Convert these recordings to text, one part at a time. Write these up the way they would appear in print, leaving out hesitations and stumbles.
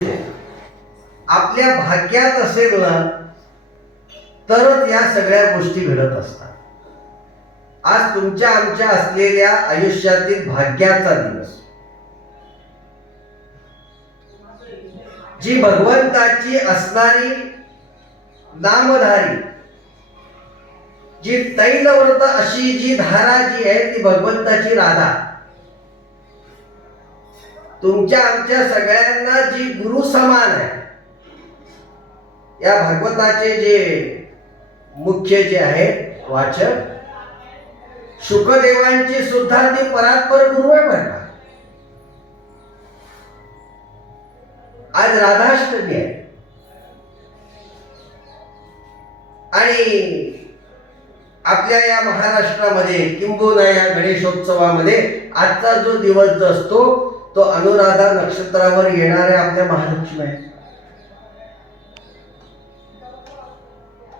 आपल्या भाग्यात असेल ना तरच या सगळ्या गोष्टी घडत असतात. आज तुमच्या आमच्या असलेल्या आयुष्यातील भाग्याचा दिवस, जी भगवंताची असणारी नामधारी जी तैलव्रत अशी जी धारा जी आहे ती भगवंताची राधा, तुमच्या आमच्या सगळ्यांना जी गुरु समान आहे. या भागवताचे जे मुख्य जे आहेत वाचक, शुकदेवांची सुद्धा ती परात्पर गुरु आहे बरं का. आज राधाष्टमी आहे आणि आपल्या या महाराष्ट्रामध्ये किंबहुना या गणेशोत्सवामध्ये आजचा जो दिवस जो असतो तो अनुराधा नक्षत्रावर येणाऱ्या आपल्या महालक्ष्मी आहे.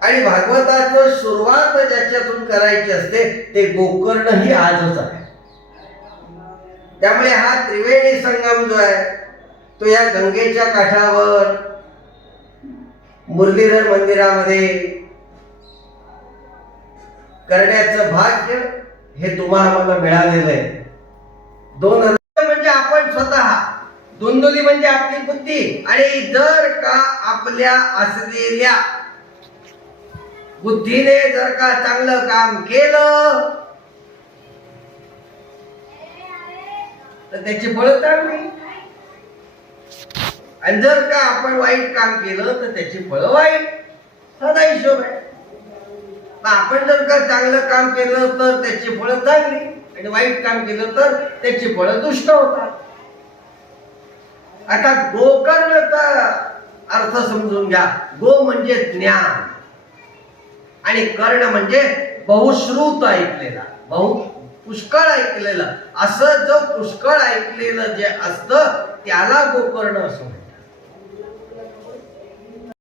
आणि भागवताचं सुरुवात ज्याच्यातून करायची असते ते गोकर्ण ही आजच आहे. त्यामुळे हा त्रिवेणी संगम जो आहे तो या गंगेच्या काठावर मुरलीधर मंदिरामध्ये करण्याचं भाग्य हे तुम्हाला आम्हाला मिळालेलं आहे. दोन म्हणजे आपण स्वतः, दोंदोली म्हणजे आपली बुद्धी. आणि जर का आपल्या असलेल्या बुद्धीने जर का चांगलं काम केलं तर त्याची फळं चांगली, आणि जर का आपण वाईट काम केलं तर त्याची फळं वाईट. साधा हिशोब आहे. आपण जर का चांगलं काम केलं तर त्याची फळं चांगली, आणि वाईट काम केलं तर त्याची फळं दुष्ट होतात. आता गोकर्णचा अर्थ समजून घ्या. गो म्हणजे ज्ञान आणि कर्ण म्हणजे बहुश्रुत ऐकलेला, पुष्कळ ऐकलेलं. असं जो पुष्कळ ऐकलेलं जे असतं त्याला गोकर्ण असं म्हणतात.